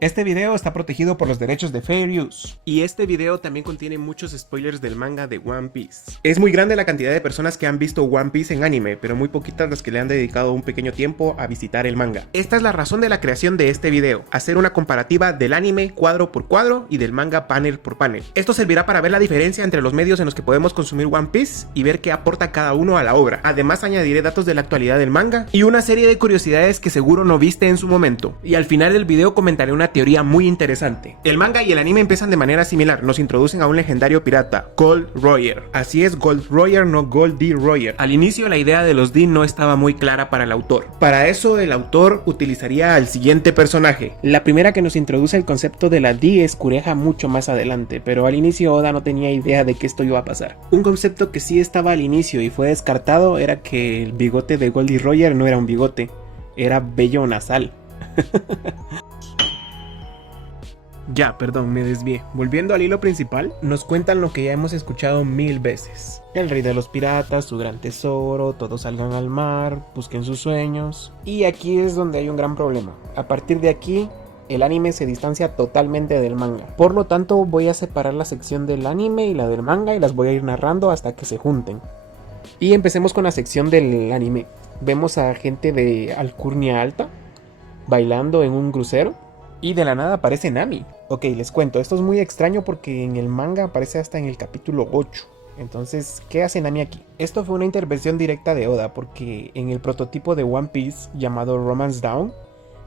Este video está protegido por los derechos de Fair Use. Y este video también contiene muchos spoilers del manga de One Piece. Es muy grande la cantidad de personas que han visto One Piece en anime, pero muy poquitas las que le han dedicado un pequeño tiempo a visitar el manga. Esta es la razón de la creación de este video, hacer una comparativa del anime cuadro por cuadro y del manga panel por panel. Esto servirá para ver la diferencia entre los medios en los que podemos consumir One Piece y ver qué aporta cada uno a la obra. Además añadiré datos de la actualidad del manga y una serie de curiosidades que seguro no viste en su momento. Y al final del video comentaré una teoría muy interesante. El manga y el anime empiezan de manera similar, nos introducen a un legendario pirata, Gold Roger. Así es, Gold Roger, no Gold D. Roger. Al inicio la idea de los D no estaba muy clara para el autor. Para eso el autor utilizaría al siguiente personaje. La primera que nos introduce el concepto de la D es Kureha mucho más adelante, pero al inicio Oda no tenía idea de que esto iba a pasar. Un concepto que sí estaba al inicio y fue descartado era que el bigote de Goldie Roger no era un bigote, era vello nasal. Ya, perdón, me desvié. Volviendo al hilo principal, nos cuentan lo que ya hemos escuchado 1000 veces. El rey de los piratas, su gran tesoro, todos salgan al mar, busquen sus sueños. Y aquí es donde hay un gran problema. A partir de aquí, el anime se distancia totalmente del manga. Por lo tanto, voy a separar la sección del anime y la del manga y las voy a ir narrando hasta que se junten. Y empecemos con la sección del anime. Vemos a gente de alcurnia alta bailando en un crucero. Y de la nada aparece Nami. Ok, les cuento, esto es muy extraño porque en el manga aparece hasta en el capítulo 8. Entonces, ¿qué hace Nami aquí? Esto fue una intervención directa de Oda porque en el prototipo de One Piece llamado Romance Dawn,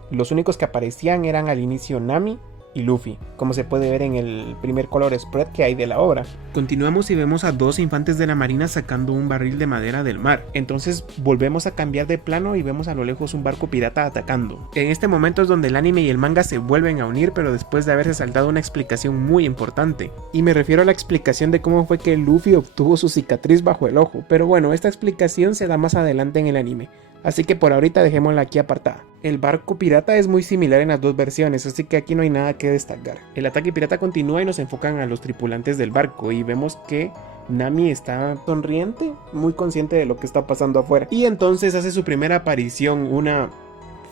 los únicos que aparecían eran al inicio Nami y Luffy, como se puede ver en el primer color spread que hay de la obra. Continuamos y vemos a dos infantes de la marina sacando un barril de madera del mar. Entonces volvemos a cambiar de plano y vemos a lo lejos un barco pirata atacando. En este momento es donde el anime y el manga se vuelven a unir, pero después de haberse saltado una explicación muy importante. Y me refiero a la explicación de cómo fue que Luffy obtuvo su cicatriz bajo el ojo. Pero bueno, esta explicación se da más adelante en el anime, así que por ahorita dejémosla aquí apartada. El barco pirata es muy similar en las dos versiones, así que aquí no hay nada que destacar. El ataque pirata continúa y nos enfocan a los tripulantes del barco y vemos que Nami está sonriente, muy consciente de lo que está pasando afuera. Y entonces hace su primera aparición una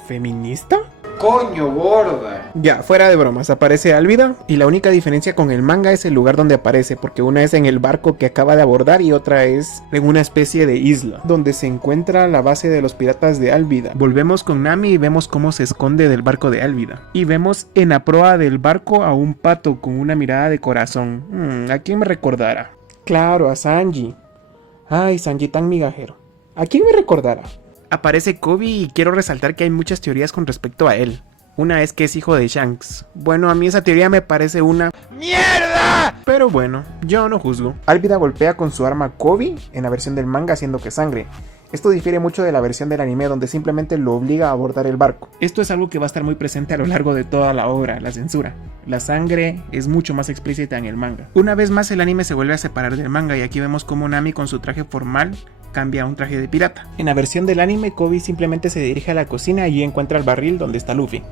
feminista. ¡Coño, gorda! Ya, fuera de bromas, aparece Alvida y la única diferencia con el manga es el lugar donde aparece, porque una es en el barco que acaba de abordar y otra es en una especie de isla, donde se encuentra la base de los piratas de Alvida. Volvemos con Nami y vemos cómo se esconde del barco de Alvida. Y vemos en la proa del barco a un pato con una mirada de corazón. ¿A quién me recordará? Claro, a Sanji. Ay, Sanji tan migajero. ¿A quién me recordará? Aparece Koby y quiero resaltar que hay muchas teorías con respecto a él. Una es que es hijo de Shanks. Bueno, a mí esa teoría me parece una ¡mierda! Pero bueno, yo no juzgo. Alvida golpea con su arma a Koby en la versión del manga haciendo que sangre. Esto difiere mucho de la versión del anime donde simplemente lo obliga a abordar el barco. Esto es algo que va a estar muy presente a lo largo de toda la obra, la censura. La sangre es mucho más explícita en el manga. Una vez más el anime se vuelve a separar del manga y aquí vemos cómo Nami con su traje formal cambia a un traje de pirata. En la versión del anime, Koby simplemente se dirige a la cocina y encuentra el barril donde está Luffy.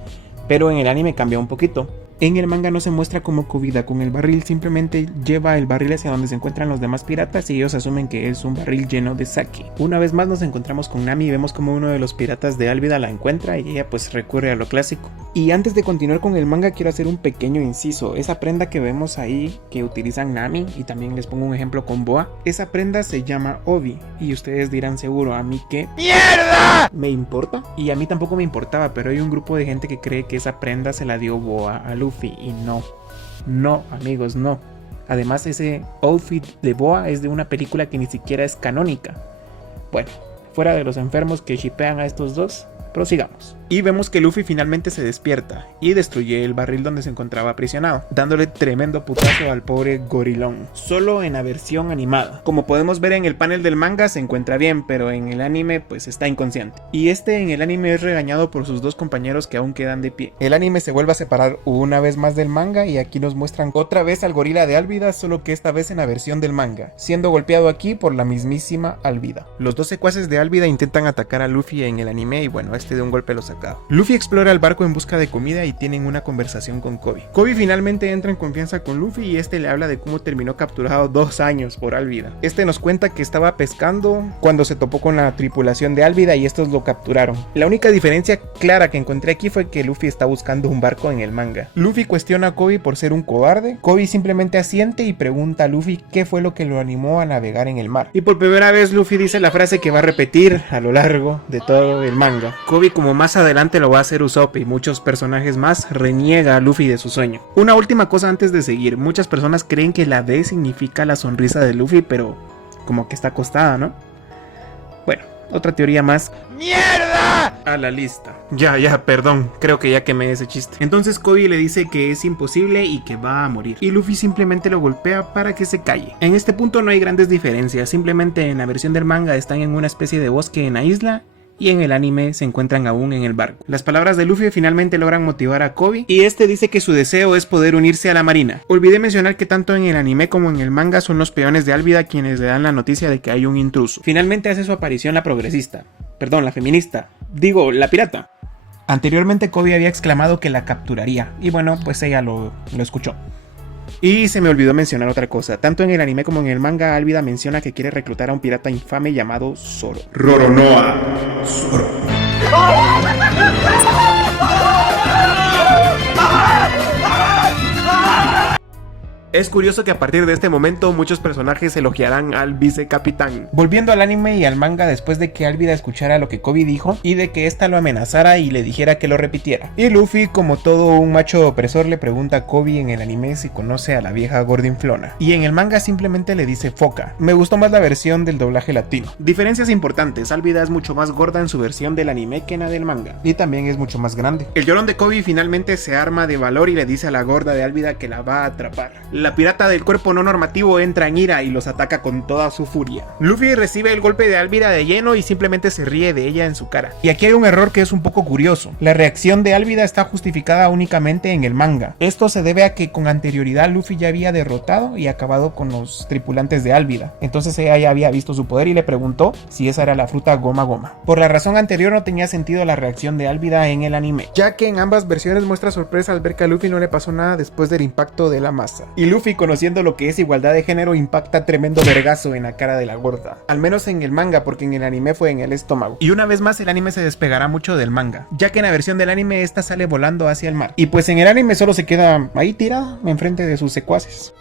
Pero en el anime cambia un poquito. En el manga no se muestra como Koby da con el barril, simplemente lleva el barril hacia donde se encuentran los demás piratas y ellos asumen que es un barril lleno de sake. Una vez más nos encontramos con Nami y vemos como uno de los piratas de Alvida la encuentra y ella pues recurre a lo clásico. Y antes de continuar con el manga quiero hacer un pequeño inciso. Esa prenda que vemos ahí que utilizan Nami, y también les pongo un ejemplo con Boa, esa prenda se llama Obi y ustedes dirán seguro, ¿a mí qué mierda me importa? Y a mí tampoco me importaba, pero hay un grupo de gente que cree que esa prenda se la dio Boa a Luffy y no amigos, no. Además ese outfit de Boa es de una película que ni siquiera es canónica. Bueno, fuera de los enfermos que shippean a estos dos, prosigamos. Y vemos que Luffy finalmente se despierta y destruye el barril donde se encontraba aprisionado, dándole tremendo putazo al pobre gorilón, solo en la versión animada. Como podemos ver en el panel del manga se encuentra bien, pero en el anime pues está inconsciente. Y en el anime es regañado por sus dos compañeros que aún quedan de pie. El anime se vuelve a separar una vez más del manga y aquí nos muestran otra vez al gorila de Alvida, solo que esta vez en la versión del manga, siendo golpeado aquí por la mismísima Alvida. Los dos secuaces de Alvida intentan atacar a Luffy en el anime y bueno, de un golpe lo sacado. Luffy explora el barco en busca de comida y tienen una conversación con Koby. Koby finalmente entra en confianza con Luffy y este le habla de cómo terminó capturado 2 años por Alvida. Este nos cuenta que estaba pescando cuando se topó con la tripulación de Alvida y estos lo capturaron. La única diferencia clara que encontré aquí fue que Luffy está buscando un barco en el manga. Luffy cuestiona a Koby por ser un cobarde. Koby simplemente asiente y pregunta a Luffy qué fue lo que lo animó a navegar en el mar. Y por primera vez Luffy dice la frase que va a repetir a lo largo de todo el manga. Koby, como más adelante lo va a hacer Usopp y muchos personajes más, reniega a Luffy de su sueño. Una última cosa antes de seguir, muchas personas creen que la D significa la sonrisa de Luffy, pero como que está acostada, ¿no? Bueno, otra teoría más. ¡Mierda! A la lista. Ya, perdón, creo que ya quemé ese chiste. Entonces Koby le dice que es imposible y que va a morir. Y Luffy simplemente lo golpea para que se calle. En este punto no hay grandes diferencias, simplemente en la versión del manga están en una especie de bosque en la isla y en el anime se encuentran aún en el barco. Las palabras de Luffy finalmente logran motivar a Koby y este dice que su deseo es poder unirse a la marina. Olvidé mencionar que tanto en el anime como en el manga son los peones de Alvida quienes le dan la noticia de que hay un intruso. Finalmente hace su aparición la progresista, perdón, la feminista, digo, la pirata. Anteriormente Koby había exclamado que la capturaría y bueno, pues ella lo escuchó. Y se me olvidó mencionar otra cosa, tanto en el anime como en el manga Alvida menciona que quiere reclutar a un pirata infame llamado Zoro. Roronoa Zoro. Es curioso que a partir de este momento muchos personajes elogiarán al vicecapitán. Volviendo al anime y al manga después de que Alvida escuchara lo que Koby dijo y de que ésta lo amenazara y le dijera que lo repitiera. Y Luffy, como todo un macho opresor, le pregunta a Koby en el anime si conoce a la vieja gordinflona. Y en el manga simplemente le dice foca. Me gustó más la versión del doblaje latino. Diferencias importantes, Alvida es mucho más gorda en su versión del anime que en la del manga. Y también es mucho más grande. El llorón de Koby finalmente se arma de valor y le dice a la gorda de Alvida que la va a atrapar. La pirata del cuerpo no normativo entra en ira y los ataca con toda su furia. Luffy recibe el golpe de Alvida de lleno y simplemente se ríe de ella en su cara. Y aquí hay un error que es un poco curioso. La reacción de Alvida está justificada únicamente en el manga. Esto se debe a que con anterioridad Luffy ya había derrotado y acabado con los tripulantes de Alvida. Entonces ella ya había visto su poder y le preguntó si esa era la fruta Goma Goma. Por la razón anterior no tenía sentido la reacción de Alvida en el anime, ya que en ambas versiones muestra sorpresa al ver que a Luffy no le pasó nada después del impacto de la masa. Y Luffy, conociendo lo que es igualdad de género, impacta tremendo vergazo en la cara de la gorda. Al menos en el manga, porque en el anime fue en el estómago. Y una vez más el anime se despegará mucho del manga, ya que en la versión del anime esta sale volando hacia el mar. Y pues en el anime solo se queda ahí tirada, enfrente de sus secuaces.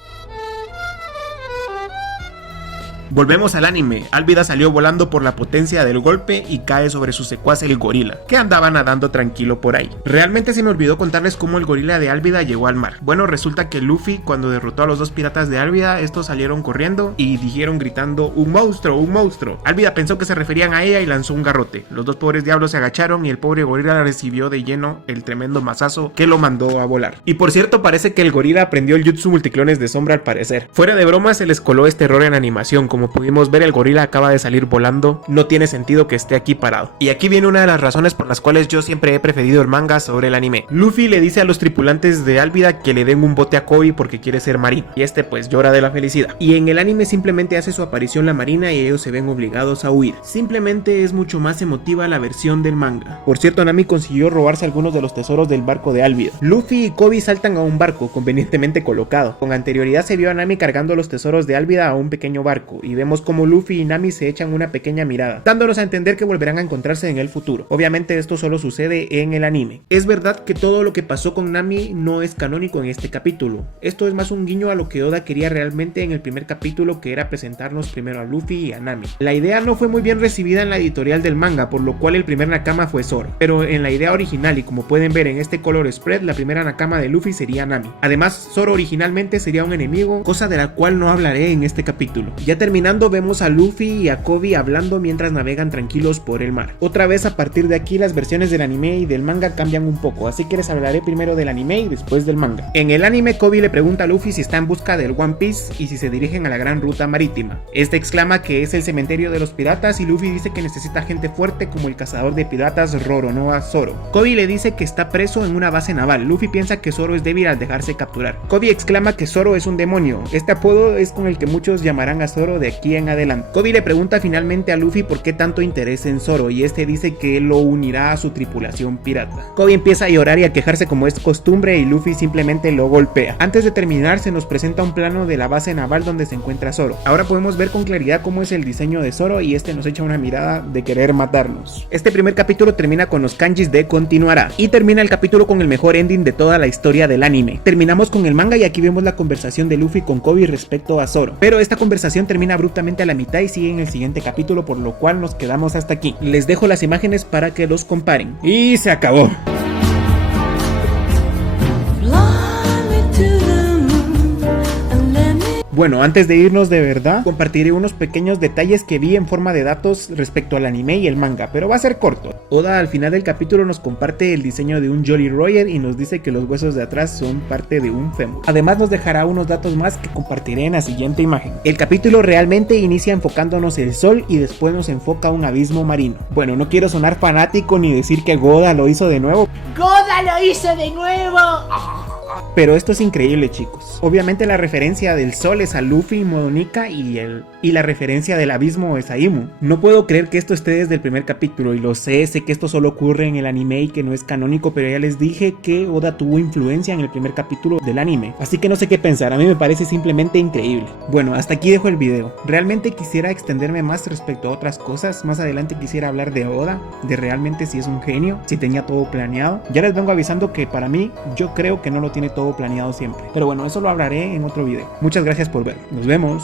Volvemos al anime. Alvida salió volando por la potencia del golpe y cae sobre su secuaz el gorila, que andaba nadando tranquilo por ahí. Realmente se me olvidó contarles cómo el gorila de Alvida llegó al mar. Bueno, resulta que Luffy, cuando derrotó a los dos piratas de Alvida, estos salieron corriendo y dijeron gritando ¡un monstruo, un monstruo! Alvida pensó que se referían a ella y lanzó un garrote. Los dos pobres diablos se agacharon y el pobre gorila recibió de lleno el tremendo mazazo que lo mandó a volar. Y por cierto, parece que el gorila aprendió el jutsu multiclones de sombra al parecer. Fuera de broma, se les coló este error en animación. Como pudimos ver, el gorila acaba de salir volando, no tiene sentido que esté aquí parado. Y aquí viene una de las razones por las cuales yo siempre he preferido el manga sobre el anime. Luffy le dice a los tripulantes de Alvida que le den un bote a Koby porque quiere ser marino, y este pues llora de la felicidad. Y en el anime simplemente hace su aparición la marina y ellos se ven obligados a huir. Simplemente es mucho más emotiva la versión del manga. Por cierto, Nami consiguió robarse algunos de los tesoros del barco de Alvida. Luffy y Koby saltan a un barco convenientemente colocado. Con anterioridad se vio a Nami cargando los tesoros de Alvida a un pequeño barco, y vemos como Luffy y Nami se echan una pequeña mirada, dándonos a entender que volverán a encontrarse en el futuro. Obviamente esto solo sucede en el anime. Es verdad que todo lo que pasó con Nami no es canónico en este capítulo. Esto es más un guiño a lo que Oda quería realmente en el primer capítulo, que era presentarnos primero a Luffy y a Nami. La idea no fue muy bien recibida en la editorial del manga, por lo cual el primer Nakama fue Zoro, pero en la idea original, y como pueden ver en este color spread, la primera Nakama de Luffy sería Nami. Además, Zoro originalmente sería un enemigo, cosa de la cual no hablaré en este capítulo. Ya terminando, vemos a Luffy y a Koby hablando mientras navegan tranquilos por el mar. Otra vez, a partir de aquí las versiones del anime y del manga cambian un poco, así que les hablaré primero del anime y después del manga. En el anime, Koby le pregunta a Luffy si está en busca del One Piece y si se dirigen a la gran ruta marítima. Este exclama que es el cementerio de los piratas y Luffy dice que necesita gente fuerte como el cazador de piratas Roronoa Zoro. Koby le dice que está preso en una base naval. Luffy piensa que Zoro es débil al dejarse capturar. Koby exclama que Zoro es un demonio. Este apodo es con el que muchos llamarán a Zoro de de aquí en adelante. Kobe le pregunta finalmente a Luffy por qué tanto interés en Zoro y este dice que él lo unirá a su tripulación pirata. Kobe empieza a llorar y a quejarse como es costumbre y Luffy simplemente lo golpea. Antes de terminar se nos presenta un plano de la base naval donde se encuentra Zoro. Ahora podemos ver con claridad cómo es el diseño de Zoro y este nos echa una mirada de querer matarnos. Este primer capítulo termina con los kanjis de continuará y termina el capítulo con el mejor ending de toda la historia del anime. Terminamos con el manga y aquí vemos la conversación de Luffy con Kobe respecto a Zoro, pero esta conversación termina abruptamente a la mitad y sigue en el siguiente capítulo, por lo cual nos quedamos hasta aquí. Les dejo las imágenes para que los comparen y se acabó. Bueno, antes de irnos de verdad, compartiré unos pequeños detalles que vi en forma de datos respecto al anime y el manga, pero va a ser corto. Oda al final del capítulo nos comparte el diseño de un Jolly Roger y nos dice que los huesos de atrás son parte de un fémur. Además nos dejará unos datos más que compartiré en la siguiente imagen. El capítulo realmente inicia enfocándonos el sol y después nos enfoca un abismo marino. Bueno, no quiero sonar fanático ni decir que Oda lo hizo de nuevo. ¡Oda lo hizo de nuevo! Pero esto es increíble, chicos. Obviamente la referencia del sol es a Luffy y Modonika y la referencia del abismo es a Imu. No puedo creer que esto esté desde el primer capítulo y lo sé que esto solo ocurre en el anime y que no es canónico, pero ya les dije que Oda tuvo influencia en el primer capítulo del anime. Así que no sé qué pensar, a mí me parece simplemente increíble. Bueno, hasta aquí dejo el video. Realmente quisiera extenderme más respecto a otras cosas. Más adelante quisiera hablar de Oda, de realmente si es un genio, si tenía todo planeado. Ya les vengo avisando que para mí, yo creo que no lo tiene todo planeado siempre. Pero bueno, eso lo hablaré en otro video. Muchas gracias por ver. Nos vemos.